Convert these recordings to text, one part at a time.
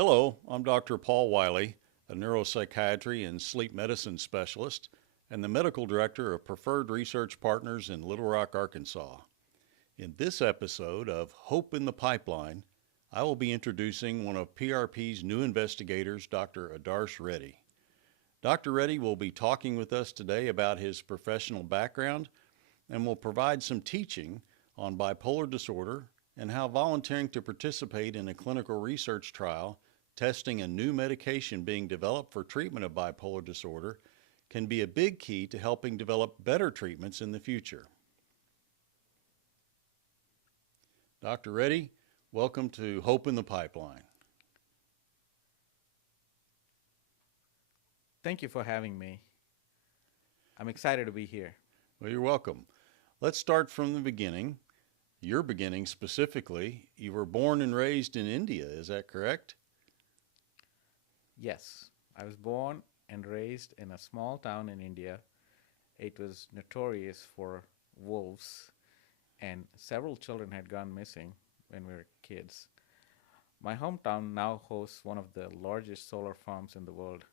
Hello, I'm Dr. Paul Wiley, a neuropsychiatry and sleep medicine specialist and the medical director of Preferred Research Partners in Little Rock, Arkansas. In this episode of Hope in the Pipeline, I will be introducing one of PRP's new investigators, Dr. Adarsh Reddy. Dr. Reddy will be talking with us today about his professional background and will provide some teaching on bipolar disorder and how volunteering to participate in a clinical research trial testing a new medication being developed for treatment of bipolar disorder can be a big key to helping develop better treatments in the future. Dr. Reddy, welcome to Hope in the Pipeline. Thank you for having me. I'm excited to be here. Well, you're welcome. Let's start from the beginning. Your beginning specifically. You were born and raised in India, is that correct? Yes, I was born and raised in a small town in India. It was notorious for wolves, and several children had gone missing when we were kids. My hometown now hosts one of the largest solar farms in the world.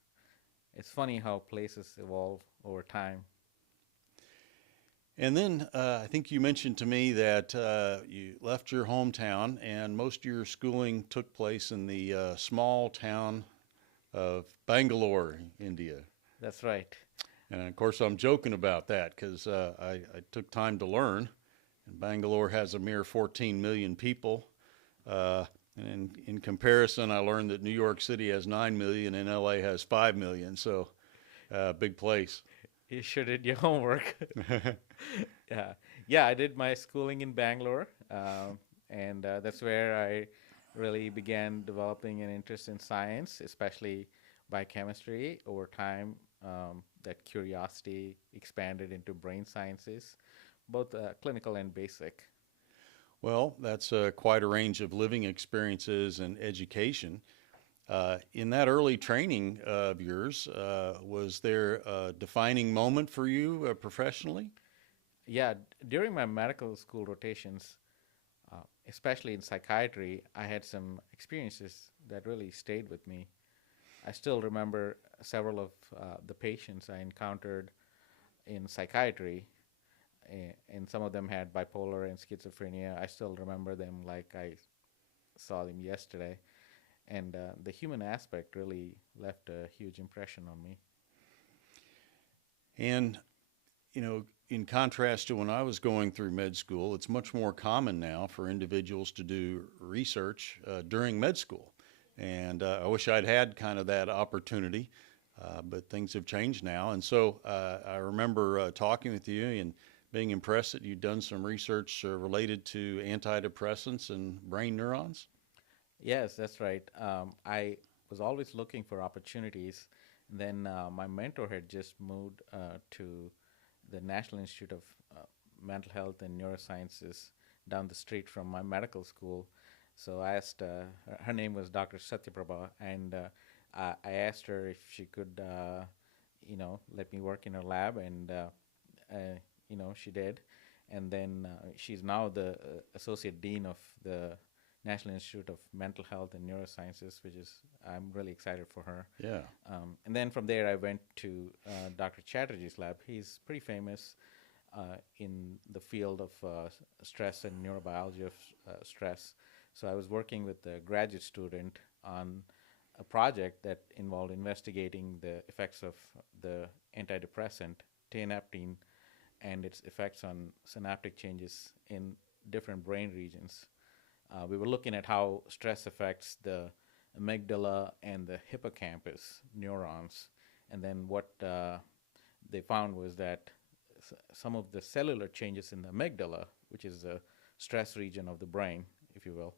It's funny how places evolve over time. And then I think you mentioned to me that you left your hometown and most of your schooling took place in the small town of Bangalore, India. That's right. And of course, I'm joking about that because I took time to learn. And Bangalore has a mere 14 million people. And in comparison, I learned that New York City has 9 million and LA has 5 million. So, big place. You sure did your homework. Yeah, yeah. I did my schooling in Bangalore, and that's where I really began developing an interest in science, especially biochemistry. Over time, that curiosity expanded into brain sciences, both clinical and basic. Well, that's quite a range of living experiences and education. In that early training of yours, was there a defining moment for you professionally? Yeah, during my medical school rotations, especially in psychiatry, I had some experiences that really stayed with me. I still remember several of the patients I encountered in psychiatry, and some of them had bipolar and schizophrenia. I still remember them like I saw them yesterday. And the human aspect really left a huge impression on me. And, in contrast to when I was going through med school, it's much more common now for individuals to do research during med school. And I wish I'd had kind of that opportunity, but things have changed now. And so I remember talking with you and being impressed that you'd done some research related to antidepressants and brain neurons. Yes, that's right. I was always looking for opportunities. Then my mentor had just moved to the National Institute of Mental Health and Neurosciences down the street from my medical school. So I asked, her name was Dr. Satyaprabha, and I asked her if she could, let me work in her lab, and, she did. And then she's now the Associate Dean of the National Institute of Mental Health and Neurosciences, which is, I'm really excited for her. Yeah. And then from there, I went to Dr. Chatterjee's lab. He's pretty famous in the field of stress and neurobiology of stress. So I was working with a graduate student on a project that involved investigating the effects of the antidepressant, tianeptine, and its effects on synaptic changes in different brain regions. We were looking at how stress affects the amygdala and the hippocampus neurons. And then what they found was that some of the cellular changes in the amygdala, which is the stress region of the brain, if you will,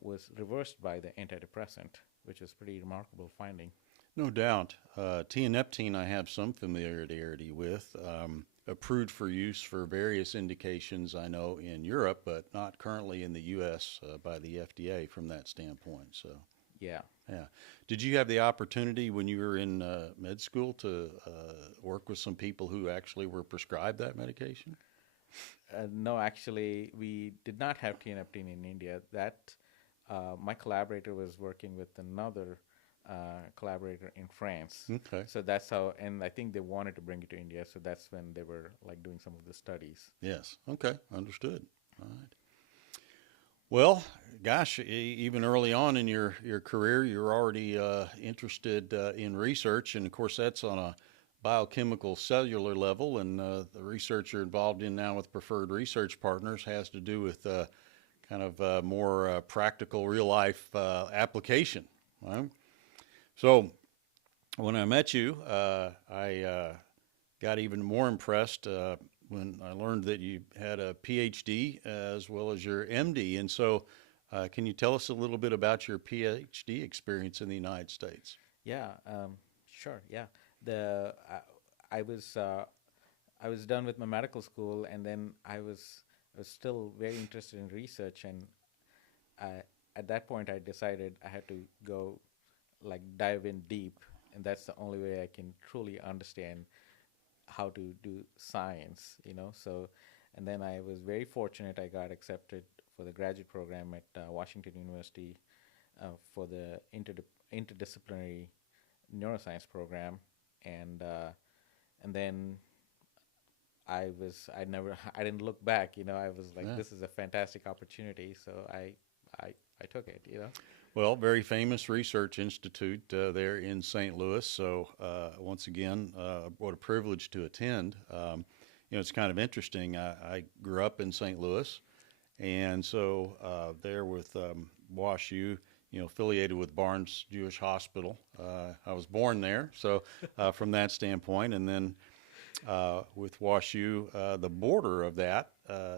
was reversed by the antidepressant, which is pretty remarkable finding. No doubt. Tianeptine I have some familiarity with, approved for use for various indications I know in Europe, but not currently in the U.S. By the FDA from that standpoint. So, Yeah. yeah. Did you have the opportunity when you were in med school to work with some people who actually were prescribed that medication? No, actually, we did not have tianeptine in India. That my collaborator was working with another collaborator in France. Okay. So that's how, and I think they wanted to bring it to India. So that's when they were like doing some of the studies. Yes. Okay. Understood. All right. Well, gosh, even early on in your career, you're already interested in research, and of course, that's on a biochemical cellular level. And the research you're involved in now with Preferred Research Partners has to do with kind of more practical, real life application. Right? So, when I met you, I got even more impressed when I learned that you had a PhD as well as your MD. And so, can you tell us a little bit about your PhD experience in the United States? Yeah, sure. Yeah, the I was I was done with my medical school, and then I was still very interested in research, and I, at that point I decided I had to go like dive in deep, and that's the only way I can truly understand how to do science, you know. So, and then I was very fortunate. I got accepted for the graduate program at Washington University for the interdisciplinary neuroscience program, and then I didn't look back. You know, I was like, Yeah. this is a fantastic opportunity, so I I took it. You know. Well, very famous research institute there in St. Louis. So once again, what a privilege to attend. It's kind of interesting. I grew up in St. Louis, and so there with WashU, affiliated with Barnes Jewish Hospital. I was born there, so from that standpoint, and then with WashU, the border of that,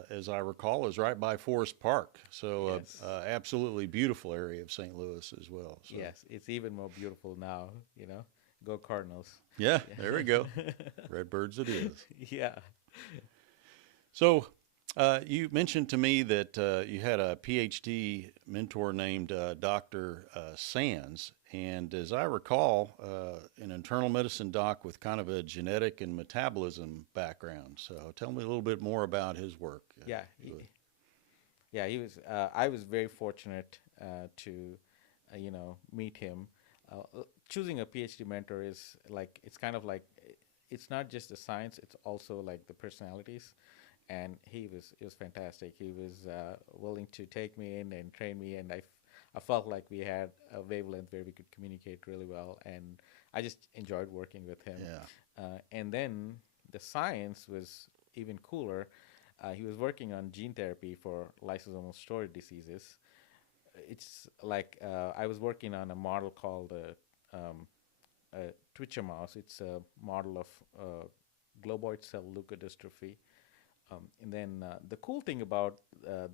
as I recall, is right by Forest Park. So, Yes. absolutely beautiful area of St. Louis as well. So. Yes, it's even more beautiful now. You know, go Cardinals. Yeah, there we go. Redbirds it is. Yeah. So, you mentioned to me that you had a PhD mentor named Dr. Sands, and as I recall, an internal medicine doc with kind of a genetic and metabolism background. So, tell me a little bit more about his work. Yeah. if you would. Yeah, he was. I was very fortunate to, meet him. Choosing a PhD mentor is like it's kind of like it's not just the science; it's also like the personalities. And he was fantastic. He was willing to take me in and train me, and I felt like we had a wavelength where we could communicate really well, and I just enjoyed working with him. Yeah. And then the science was even cooler. He was working on gene therapy for lysosomal storage diseases. It's like I was working on a model called a Twitcher mouse. It's a model of globoid cell leukodystrophy. And then the cool thing about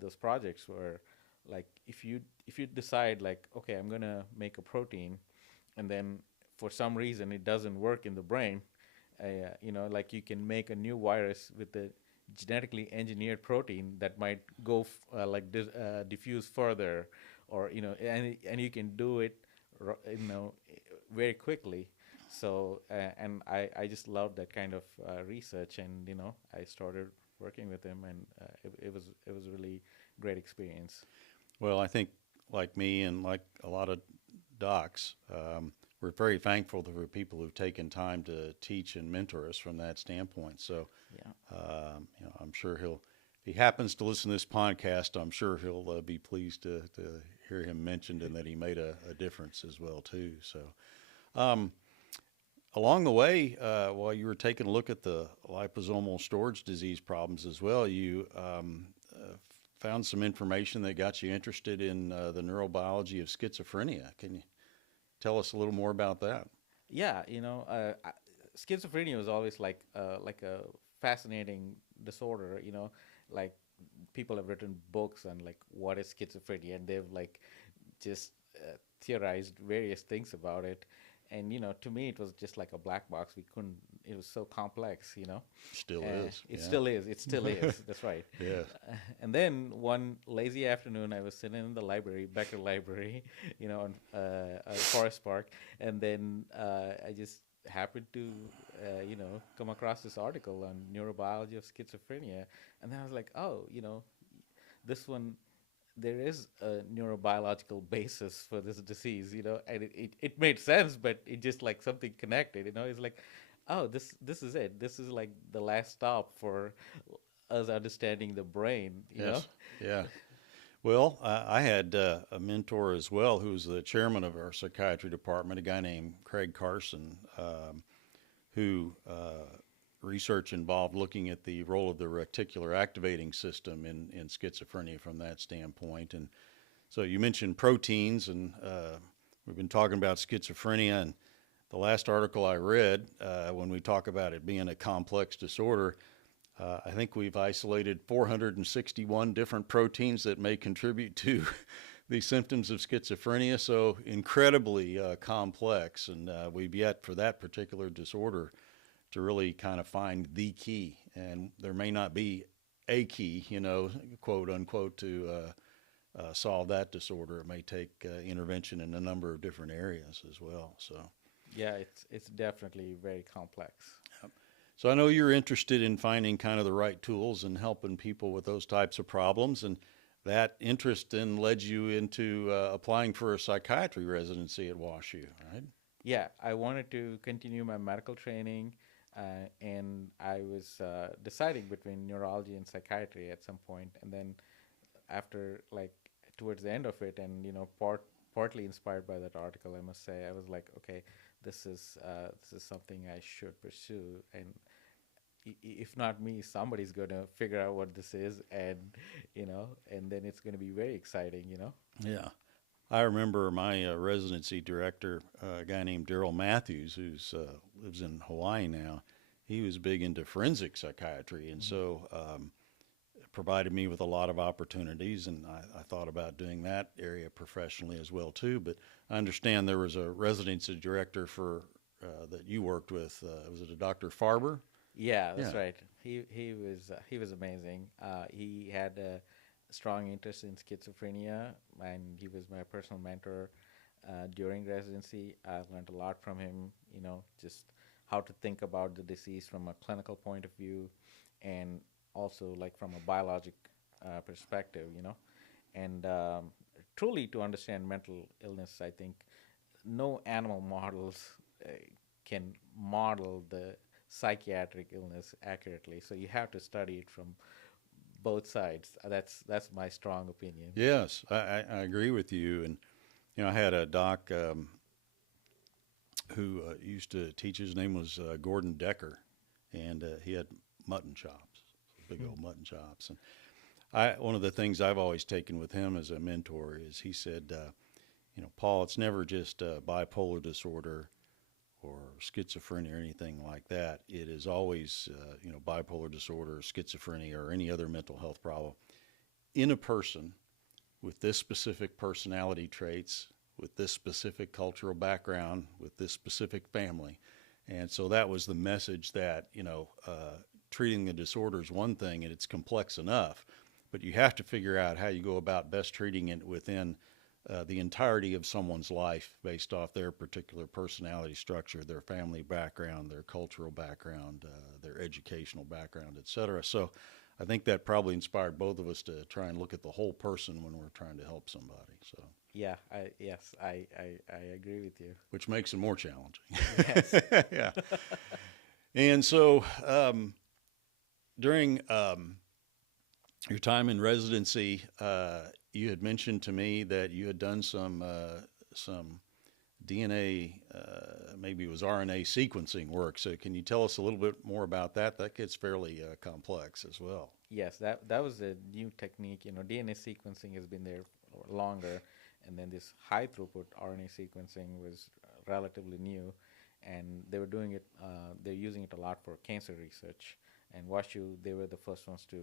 those projects were like if you decide like okay I'm gonna make a protein, and then for some reason it doesn't work in the brain, like you can make a new virus with the genetically engineered protein that might go diffuse further, or and you can do it very quickly. So and I just loved that kind of research, and I started working with him, and it was a really great experience. Well, I think like me and like a lot of docs, we're very thankful for people who've taken time to teach and mentor us from that standpoint. So, Yeah. I'm sure if he happens to listen to this podcast, I'm sure he'll be pleased to hear him mentioned and that he made a difference as well too. So, um, along the way, while you were taking a look at the liposomal storage disease problems as well, you found some information that got you interested in the neurobiology of schizophrenia. Can you tell us a little more about that? Yeah, schizophrenia was always like a fascinating disorder. Like people have written books on like what is schizophrenia, and they've like just theorized various things about it. And to me, it was just like a black box. We couldn't. It was so complex. Still is. It Yeah. still is. It still is. That's right. Yes. And then one lazy afternoon, I was sitting in the library, Becker Library, on Forest Park, and then I just happened to, come across this article on neurobiology of schizophrenia, and then I was like, oh, this one, there is a neurobiological basis for this disease, and it made sense, but it just like something connected, it's like, oh, this is it. This is like the last stop for us understanding the brain, Yes. Yeah. Well, I had a mentor as well who was the chairman of our psychiatry department, a guy named Craig Carson, who research involved looking at the role of the reticular activating system in schizophrenia from that standpoint. And so you mentioned proteins, and we've been talking about schizophrenia. And the last article I read, when we talk about it being a complex disorder, I think we've isolated 461 different proteins that may contribute to the symptoms of schizophrenia. So incredibly complex, and we've yet for that particular disorder to really kind of find the key. And there may not be a key, quote unquote, to solve that disorder. It may take intervention in a number of different areas as well. So yeah, it's definitely very complex. So I know you're interested in finding kind of the right tools and helping people with those types of problems, and that interest then led you into applying for a psychiatry residency at WashU, right? Yeah, I wanted to continue my medical training, and I was deciding between neurology and psychiatry at some point, and then after like towards the end of it, and partly inspired by that article, I must say, I was like, okay, this is something I should pursue, and if not me, somebody's going to figure out what this is, and and then it's going to be very exciting. Yeah. I remember my residency director, a guy named Daryl Matthews, who lives in Hawaii now. He was big into forensic psychiatry, and so provided me with a lot of opportunities, and I thought about doing that area professionally as well too. But I understand there was a residency director for that you worked with. Was it a Dr. Farber? Yeah, that's right. He was amazing. He had a strong interest in schizophrenia, and he was my personal mentor during residency. I learned a lot from him. Just how to think about the disease from a clinical point of view, and also like from a biologic perspective. And truly to understand mental illness, I think no animal models can model the psychiatric illness accurately. So you have to study it from both sides. That's my strong opinion. Yes, I agree with you. And I had a doc who used to teach. His name was Gordon Decker, and he had mutton chops, big old mutton chops. And one of the things I've always taken with him as a mentor is he said, Paul, it's never just bipolar disorder or schizophrenia or anything like that. It is always, bipolar disorder, schizophrenia, or any other mental health problem in a person with this specific personality traits, with this specific cultural background, with this specific family. And so that was the message that, treating the disorder is one thing, and it's complex enough, but you have to figure out how you go about best treating it within the entirety of someone's life based off their particular personality structure, their family background, their cultural background, their educational background, et cetera. So I think that probably inspired both of us to try and look at the whole person when we're trying to help somebody. So yeah, I agree with you. Which makes it more challenging. Yes. Yeah. And so during your time in residency, you had mentioned to me that you had done some DNA, maybe it was RNA sequencing work. So can you tell us a little bit more about that? That gets fairly complex as well. Yes, that was a new technique. DNA sequencing has been there longer, and then this high throughput RNA sequencing was relatively new, and they were doing it. They're using it a lot for cancer research. And WashU, they were the first ones to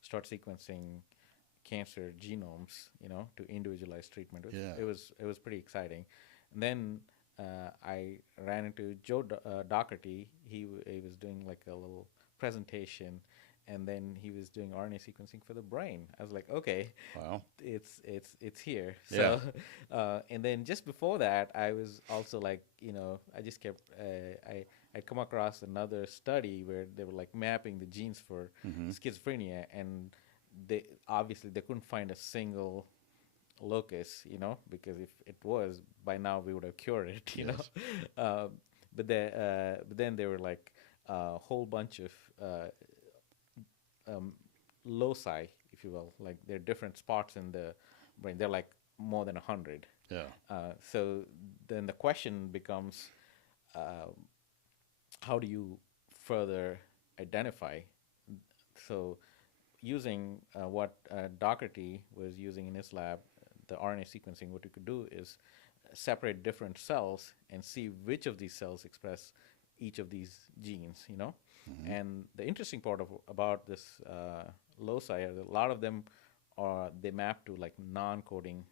start sequencing cancer genomes, to individualize treatment. It was pretty exciting. And then I ran into Joe Doherty. He was doing like a little presentation, and then he was doing RNA sequencing for the brain. I was like, okay, wow, it's here. Yeah. So, and then just before that, I was also like, I just kept I'd come across another study where they were like mapping the genes for schizophrenia, and they obviously they couldn't find a single locus, because if it was, by now we would have cured it, Yes. but then there were like a whole bunch of um, loci, if you will, like there are different spots in the brain. They're like more than 100. Yeah. So then the question becomes, uh, how do you further identify? So using what Doherty was using in his lab, the RNA sequencing, what you could do is separate different cells and see which of these cells express each of these genes, Mm-hmm. And the interesting part about this loci are that a lot of them they map to like non-coding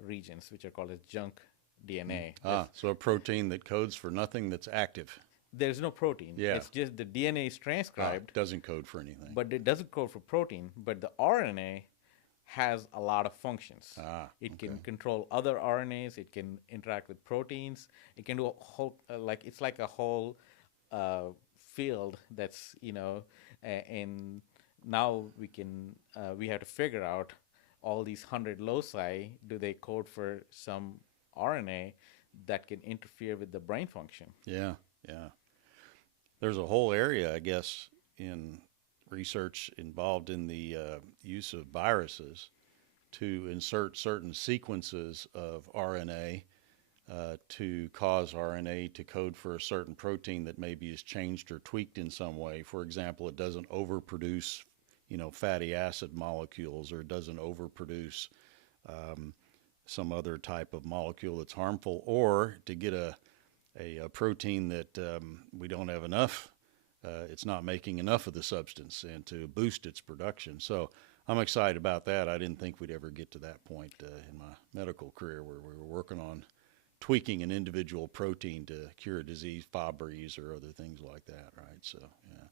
regions, which are called as junk DNA. So a protein that codes for nothing that's active. There's no protein. Yeah. It's just the DNA is transcribed, Doesn't code for anything. but it doesn't code for protein. But the RNA has a lot of functions. It can control other RNAs. It can interact with proteins. It can do a whole it's like a whole field that's and now we have to figure out all these 100 loci. Do they code for some RNA that can interfere with the brain function? Yeah, yeah. There's a whole area, I guess, in research involved in the use of viruses to insert certain sequences of RNA to cause RNA to code for a certain protein that maybe is changed or tweaked in some way. For example, it doesn't overproduce, fatty acid molecules, or it doesn't overproduce some other type of molecule that's harmful, or to get a protein that we don't have enough, it's not making enough of the substance, and to boost its production. So I'm excited about that. I didn't think we'd ever get to that point in my medical career where we were working on tweaking an individual protein to cure a disease, Fabry's or other things like that, right? So, yeah.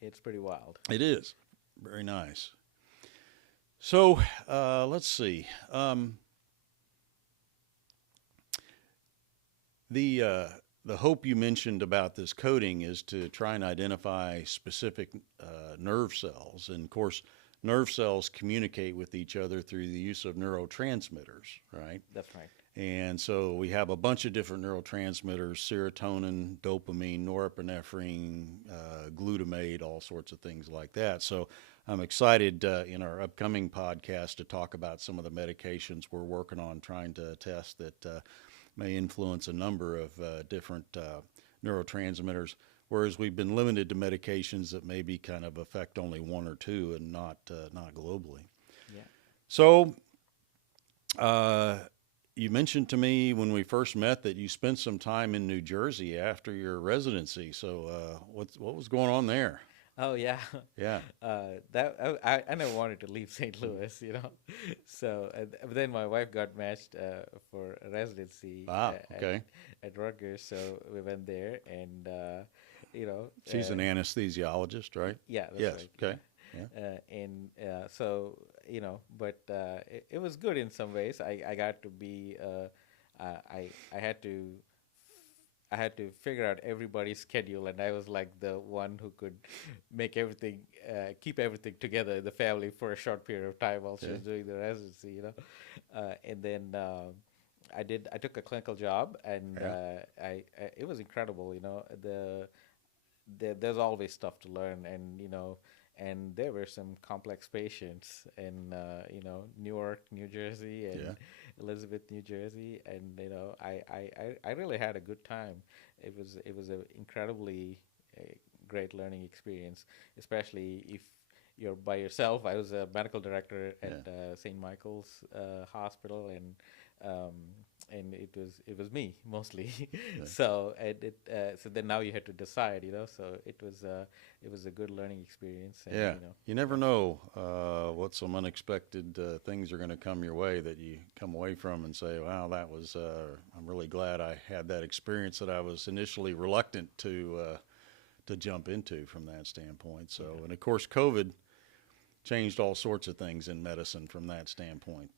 It's pretty wild. It is. Very nice. So, let's see. The hope you mentioned about this coding is to try and identify specific nerve cells. And of course, nerve cells communicate with each other through the use of neurotransmitters, right? That's right. And so we have a bunch of different neurotransmitters: serotonin, dopamine, norepinephrine, glutamate, all sorts of things like that. So I'm excited in our upcoming podcast to talk about some of the medications we're working on trying to test that may influence a number of different neurotransmitters, whereas we've been limited to medications that maybe kind of affect only one or two and not globally. Yeah. So you mentioned to me when we first met that you spent some time in New Jersey after your residency. So what was going on there? Oh yeah, Yeah. I never wanted to leave St. Louis, So but then my wife got matched for a residency Okay. at Rutgers, so we went there, and She's an anesthesiologist, right? yeah, that's Yes. right. Okay. Yeah. So but it was good in some ways. I got to be I had to figure out everybody's schedule, and I was like the one who could make everything, keep everything together in the family for a short period of time while she was doing the residency, And then I took a clinical job, and it was incredible, there's always stuff to learn, and there were some complex patients in Newark, New Jersey, and Elizabeth, New Jersey, and I really had a good time. It was an incredibly great learning experience, especially if you're by yourself. I was a medical director at St. Michael's Hospital, and it was me mostly. So so then now you had to decide, So it was a good learning experience. And, You never know what some unexpected things are going to come your way that you come away from and say, "Wow, that was." I'm really glad I had that experience that I was initially reluctant to jump into from that standpoint. So, and of course, COVID changed all sorts of things in medicine from that standpoint,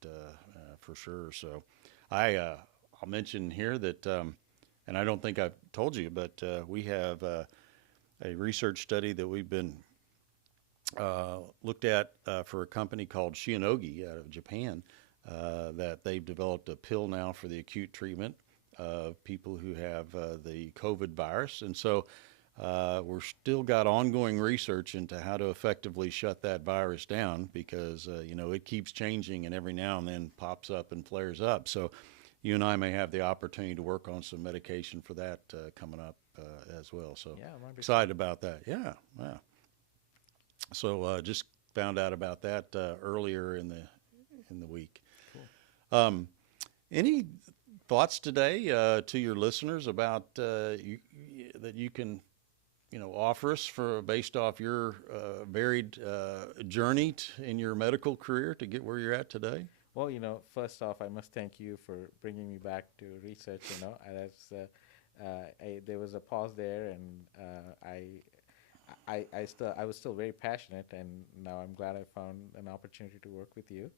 for sure. So, I'll mention here that, and I don't think I've told you, but we have a research study that we've been looked at for a company called Shionogi out of Japan, that they've developed a pill now for the acute treatment of people who have the COVID virus. And so we're still got ongoing research into how to effectively shut that virus down because, it keeps changing and every now and then pops up and flares up. So you and I may have the opportunity to work on some medication for that coming up as well. So Yeah, it might be excited about that. Yeah, yeah. So just found out about that earlier in the week. cool. Any thoughts today to your listeners about that you can offer us for based off your varied journey in your medical career to get where you're at today? Well, first off, I must thank you for bringing me back to research. There was a pause there, and I was still very passionate, and now I'm glad I found an opportunity to work with you.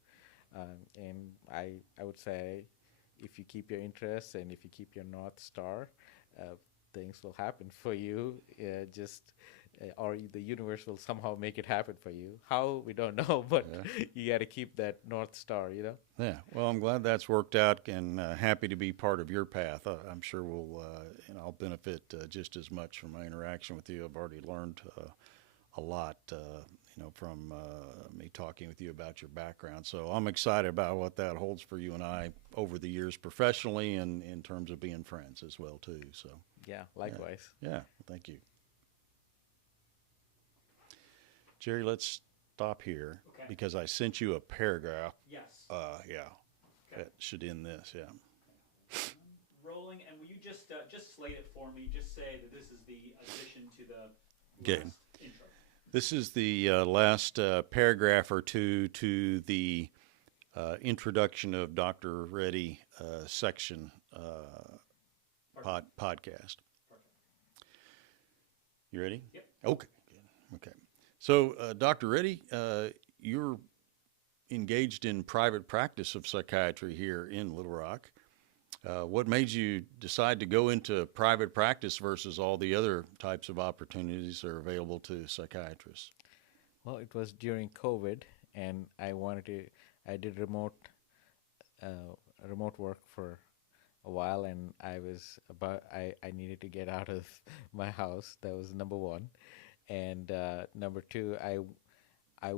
And I would say, if you keep your interests and if you keep your North Star, uh, things will happen for you. Or the universe will somehow make it happen for you. How, we don't know, but Yeah. you got to keep that North Star. Yeah, well, I'm glad that's worked out and happy to be part of your path. I'm sure I'll benefit just as much from my interaction with you. I've already learned a lot, from me talking with you about your background. So I'm excited about what that holds for you and I over the years professionally and in terms of being friends as well, too. So, Yeah, likewise. yeah, thank you. Jerry, let's stop here Okay. because I sent you a paragraph. Yes. Yeah, Okay. that should end this. Yeah. Rolling, and will you just slate it for me? Just say that this is the addition to the Okay. last intro. This is the last paragraph or two to the introduction of Dr. Reddy section podcast. Perfect. You ready? Yep. Okay. Good. Okay. So, Dr. Reddy, you're engaged in private practice of psychiatry here in Little Rock. What made you decide to go into private practice versus all the other types of opportunities that are available to psychiatrists? Well, it was during COVID, and I did remote work for a while, and I needed to get out of my house. That was number one. And number two, I I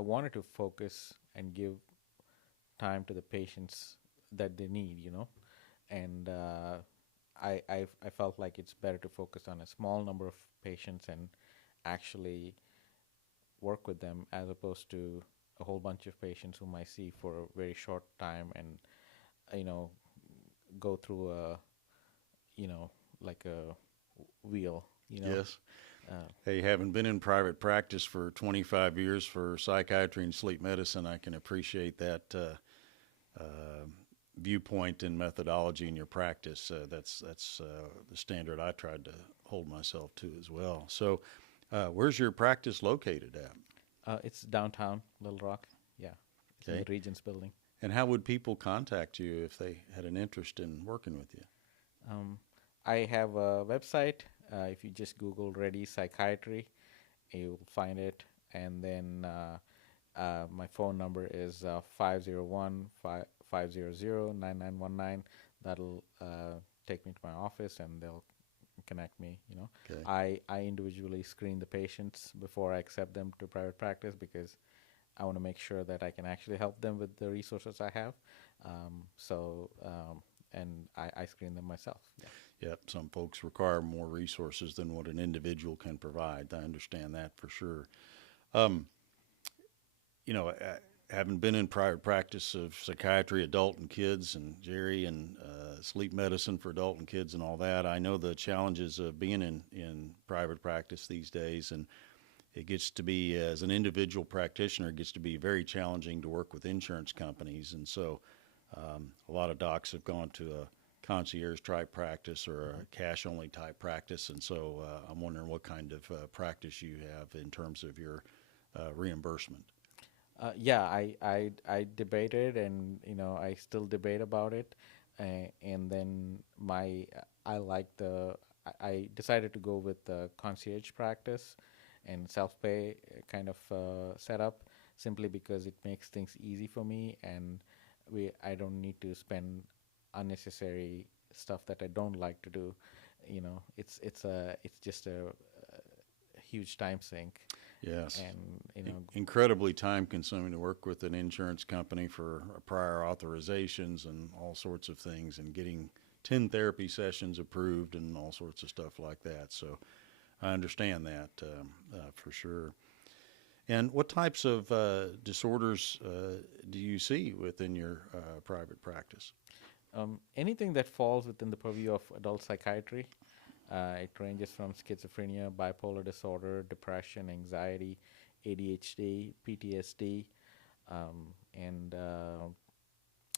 wanted to focus and give time to the patients that they need. And I felt like it's better to focus on a small number of patients and actually work with them as opposed to a whole bunch of patients whom I see for a very short time and you know go through like a wheel. Yes. Uh, Hey, having been in private practice for 25 years for psychiatry and sleep medicine, I can appreciate that viewpoint and methodology in your practice. That's the standard I tried to hold myself to as well. So, where's your practice located at? it's downtown Little Rock. Yeah, it's in Okay. the Regents building. And how would people contact you if they had an interest in working with you? Um, I have a website. If you just Google Ready Psychiatry, you'll find it. And then my phone number is 501-500-9919. That'll take me to my office and they'll connect me. Okay. I individually screen the patients before I accept them to private practice because I want to make sure that I can actually help them with the resources I have. And I screen them myself. Yeah. Yep, some folks require more resources than what an individual can provide. I understand that for sure. Um, having been in private practice of psychiatry, adult and kids, and Jerry, and sleep medicine for adult and kids and all that, I know the challenges of being in private practice these days. And it gets to be, as an individual practitioner, it gets to be very challenging to work with insurance companies. And so a lot of docs have gone to a concierge type practice or a cash only type practice. And so I'm wondering what kind of practice you have in terms of your reimbursement. Yeah, I debated, and I still debate about it, and then I decided to go with the concierge practice, and self-pay kind of setup, simply because it makes things easy for me, and I don't need to spend unnecessary stuff that I don't like to do. It's just a huge time sink. Yes. And Incredibly time consuming to work with an insurance company for prior authorizations and all sorts of things, and getting 10 therapy sessions approved and all sorts of stuff like that. So I understand that for sure. And what types of disorders do you see within your private practice? Anything that falls within the purview of adult psychiatry. It ranges from schizophrenia, bipolar disorder, depression, anxiety, ADHD, PTSD, and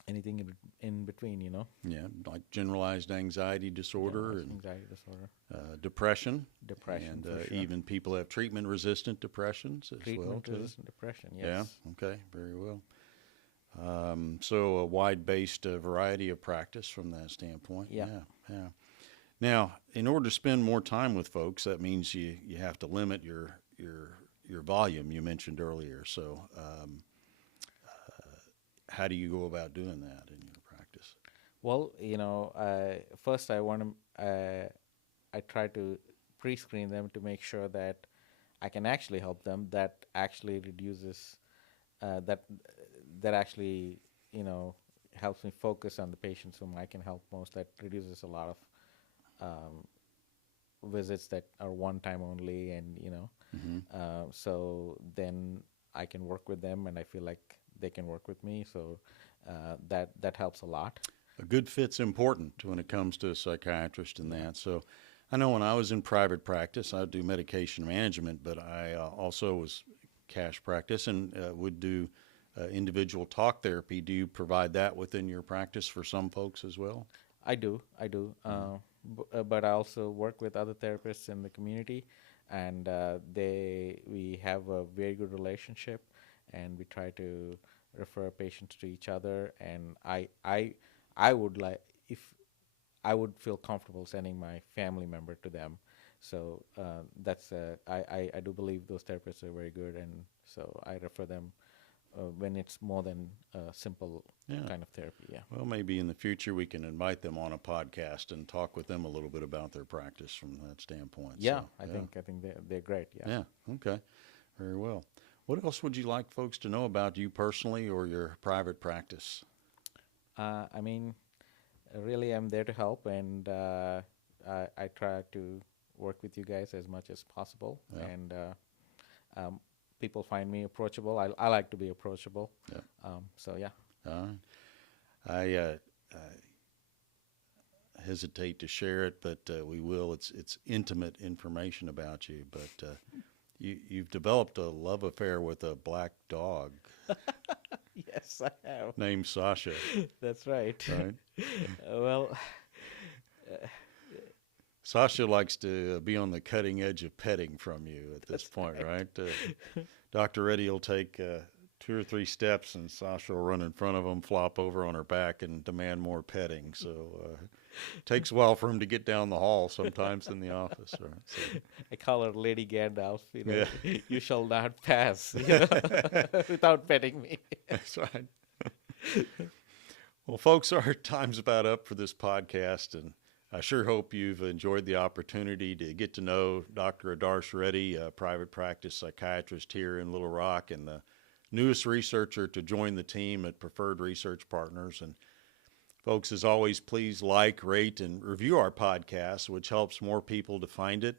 anything in between, Yeah, like generalized anxiety disorder and anxiety disorder, depression. depression, And for sure. even people have treatment-resistant depressions as well, too. Treatment-resistant depression, yes. Yeah, okay, very well. So a wide-based variety of practice from that standpoint. Yeah. Yeah. Now, in order to spend more time with folks, that means you have to limit your volume you mentioned earlier. So how do you go about doing that in your practice? Well, first I try to pre-screen them to make sure that I can actually help them. That actually reduces, that actually, helps me focus on the patients whom I can help most. That reduces a lot of visits that are one time only, and so then I can work with them, and I feel like they can work with me. So that helps a lot. A good fit's important when it comes to a psychiatrist and that. So I know when I was in private practice, I would do medication management, but I also was cash practice and would do individual talk therapy. Do you provide that within your practice for some folks as well? I do. But I also work with other therapists in the community, and we have a very good relationship, and we try to refer patients to each other. And I would like, if I would feel comfortable sending my family member to them. So that's I do believe those therapists are very good, and so I refer them when it's more than simple kind of therapy. Yeah. Well, maybe in the future we can invite them on a podcast and talk with them a little bit about their practice from that standpoint. Yeah, So, I think they're great. Yeah. Yeah. Okay. Very well. What else would you like folks to know about you personally or your private practice? I mean, really, I'm there to help, and I try to work with you guys as much as possible. Yeah. And people find me approachable. I like to be approachable. Yeah. So yeah. All right. I hesitate to share it, but we will. It's intimate information about you, but you've developed a love affair with a black dog. Yes, I have. Named Sasha. That's right. Right. Well, Sasha likes to be on the cutting edge of petting from you at this point, right? Dr. Reddy will take 2 or 3 steps, and Sasha will run in front of him, flop over on her back, and demand more petting. So it takes a while for him to get down the hall sometimes in the office. Right? So. I call her Lady Gandalf. Yeah. You shall not pass without petting me. That's right. Well, folks, our time's about up for this podcast, and I sure hope you've enjoyed the opportunity to get to know Dr. Adarsh Reddy, a private practice psychiatrist here in Little Rock, and the newest researcher to join the team at Preferred Research Partners. And folks, as always, please like, rate, and review our podcast, which helps more people to find it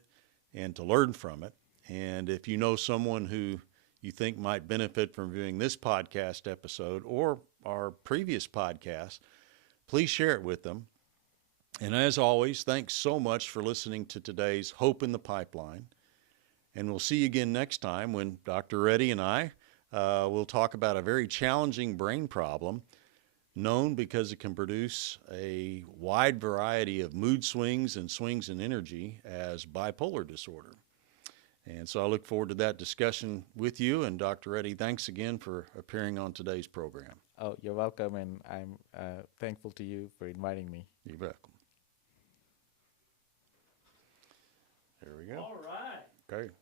and to learn from it. And if you know someone who you think might benefit from viewing this podcast episode or our previous podcast, please share it with them. And as always, thanks so much for listening to today's Hope in the Pipeline. And we'll see you again next time when Dr. Reddy and I will talk about a very challenging brain problem known because it can produce a wide variety of mood swings and swings in energy as bipolar disorder. And so I look forward to that discussion with you. And Dr. Reddy, thanks again for appearing on today's program. Oh, you're welcome, and I'm thankful to you for inviting me. You're welcome. There we go. All right. Okay.